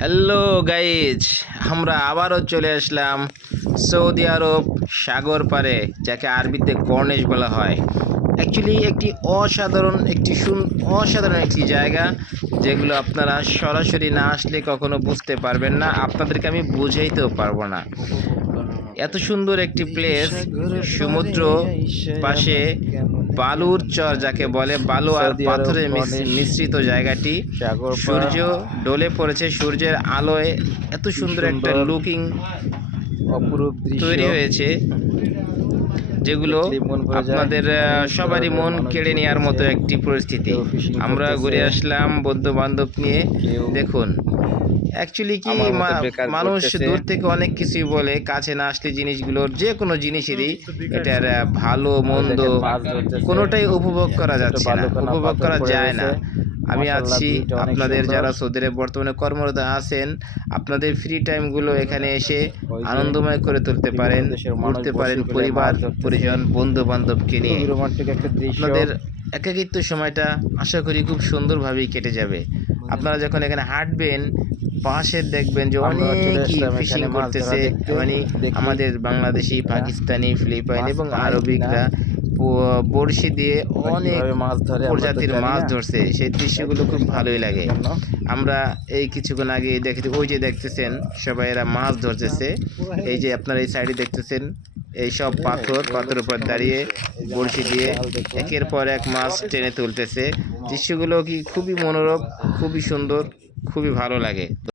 Hello guys, আমরা আবারও চলে আসলাম সৌদি আরব সাগর পাড়ে, যাকে আরবিতে কর্নিশ বলা হয়। অ্যাকচুয়ালি একটি অসাধারণ একটি জায়গা, যেগুলো আপনারা সরাসরি না আসলে কখনো বুঝতে পারবেন না। আপনাদেরকে আমি বুঝাইতেও পারবো না। এত সুন্দর একটি প্লেস, সমুদ্র পাশে বালুর চর, যাকে বলে বালু আর পাথরের মিশ্রিত জায়গাটি। সূর্য ডলে পড়েছে, সূর্যের আলোয় এত সুন্দর একটা লুকিং অপরূপ তৈরি হয়েছে, যেগুলো আপনাদের সবারই মন কেড়ে নেওয়ার মতো একটি পরিস্থিতি। আমরা ঘুরে আসলাম বন্ধু বান্ধব নিয়ে। দেখুন, অ্যাকচুয়ালি কি মানুষ দূর থেকে অনেক কিছুই বলে, কাছে না আসলে জিনিসগুলোর, যে কোনো জিনিসেরই এটার ভালো মন্দ কোনোটাই উপভোগ করা যাচ্ছে না, উপভোগ করা যায় না। আমি আছি আপনাদের যারা সৌদি আরবে বর্তমানে কর্মরত আছেন, আপনাদের ফ্রি টাইমগুলো এখানে এসে আনন্দময় করে তুলতে পারেন, ঘুরতে পারেন পরিবার পরিজন বন্ধু বান্ধবকে নিয়ে। আপনাদের একাকিত্ব সময়টা আশা করি খুব সুন্দরভাবেই কেটে যাবে। আপনারা যখন এখানে হাঁটবেন, পাশে দেখবেন যে অনেকেই ফিশিং করতেছে, মানে আমাদের বাংলাদেশি, পাকিস্তানি, ফিলিপাইন এবং আরবিকরা বড়শি দিয়ে অনেক প্রজাতির মাছ ধরছে। সেই দৃশ্যগুলো খুব ভালোই লাগে। আমরা এই কিছুক্ষণ আগে দেখেছি, ওই যে দেখতেছেন সবাই এরা মাছ ধরতেছে। এই যে আপনারা এই সাইডে দেখতেছেন, এই সব পাথর উপর দাঁড়িয়ে বড়শি দিয়ে একের পর এক মাছ টেনে তুলতেছে। দৃশ্যগুলো কি খুবই মনোরম, খুবই সুন্দর, খুবই ভালো লাগে।